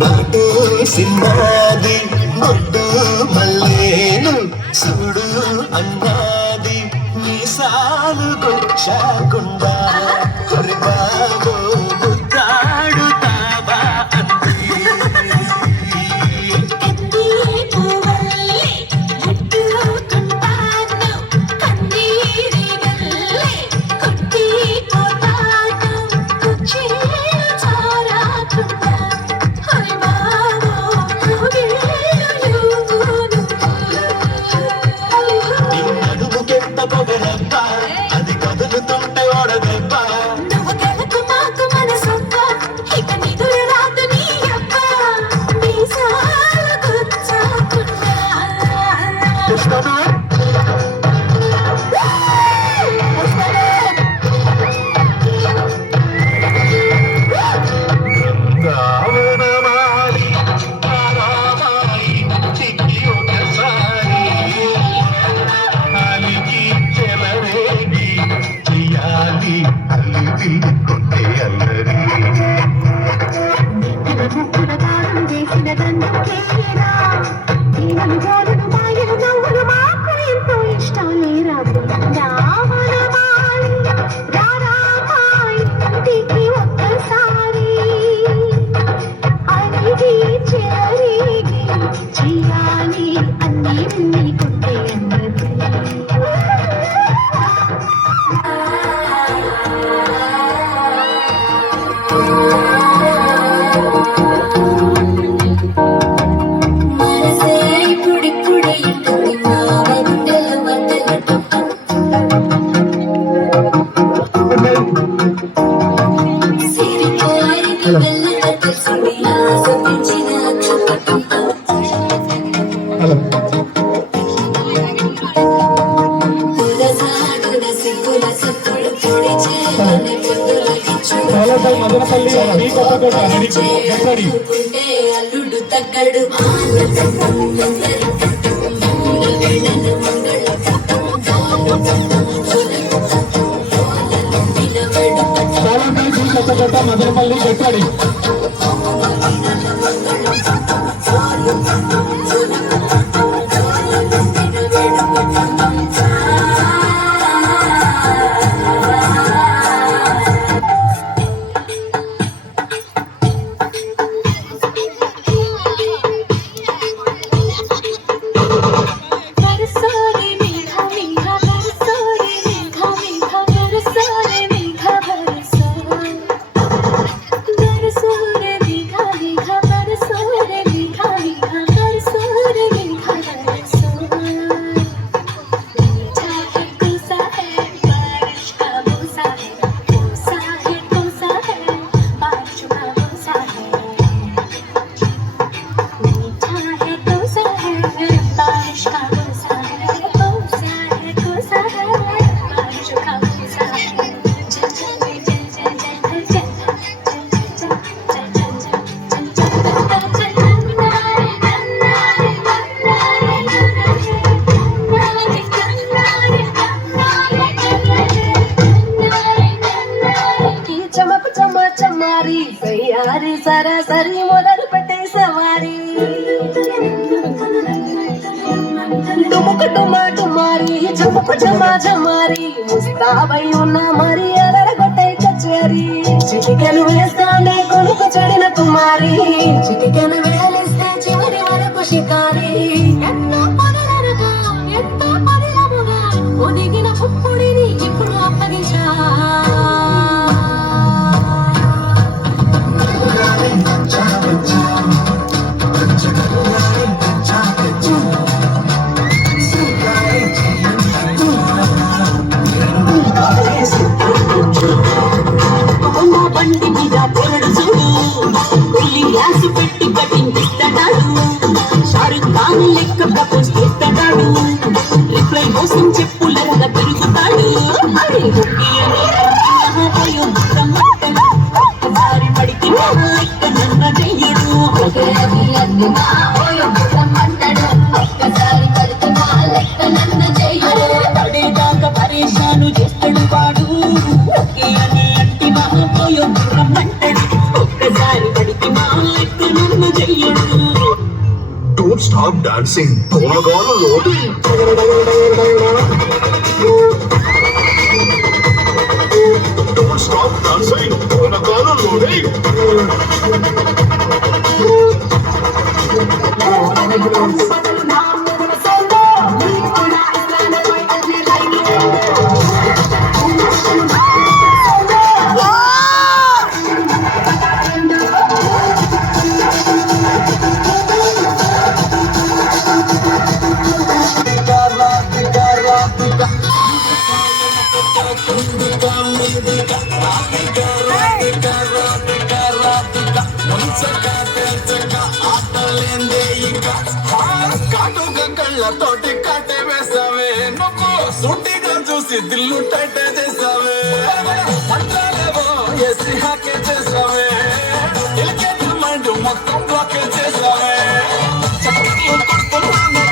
నాటు సిన్నాది మొట్టు మల్లేను చూడు అన్నాది మీసాలు కొచ్చాకుండా హరిబాబో ముద్దాడు తాబా అది కదులుతుంటే ఓడదెబ్బ అల్లుడు తగ్గడు మదనపల్లి గట్టాడి సయ్యారి సరాసరి మొదలు పెట్టే సవారి డుముకు డుమాటు మారి చంపకు చమారి ముస్తాబై ఉన్న మరి అలరగొట్టే కచేరి చిటికెలు వేస్తానే కొనుకు చెడిన కుమారి చిటికెలు వేలిస్తే చివరి వరకు షికారి ఎన్నో పనులనగా ఎంతో పదిలముగా ఒదిగిన పుప్పుడిని ఇప్పుడు అప్పగించా బండి మీద పోరడు చూడు పెట్టి కట్టింపిస్తాడు షారుఖ్ ఖాన్ మహాపోయో ముట్టమట్టడు ఒక్కసారి పడితే లెక్క నన్న చెయ్యడు ఒక్కసారి కలిసి మా లెక్క నన్ను చెయ్యడు పడేదాకా పరేషాను చేస్తాడు వాడు ఓకే అని అంటి మహాపోయో ముట్టమంటాడు ఒక్కసారి పడితే మా లెక్క నన్ను చెయ్యడు Don't stop dancing. పూనగాలు Lodi. Don't stop dancing. పూనగాలు Lodi. తోటి కట్టే వేసావే నువ్వు సుట్టిగా చూసి దిల్లు టైటే చేసావే మంత్రాలేవో ఎసి హాకే చేసావే ఎలికేట్ మైండ్ మొత్తం బ్లాకే చేసావే చక్కలు కొడుతున్నాను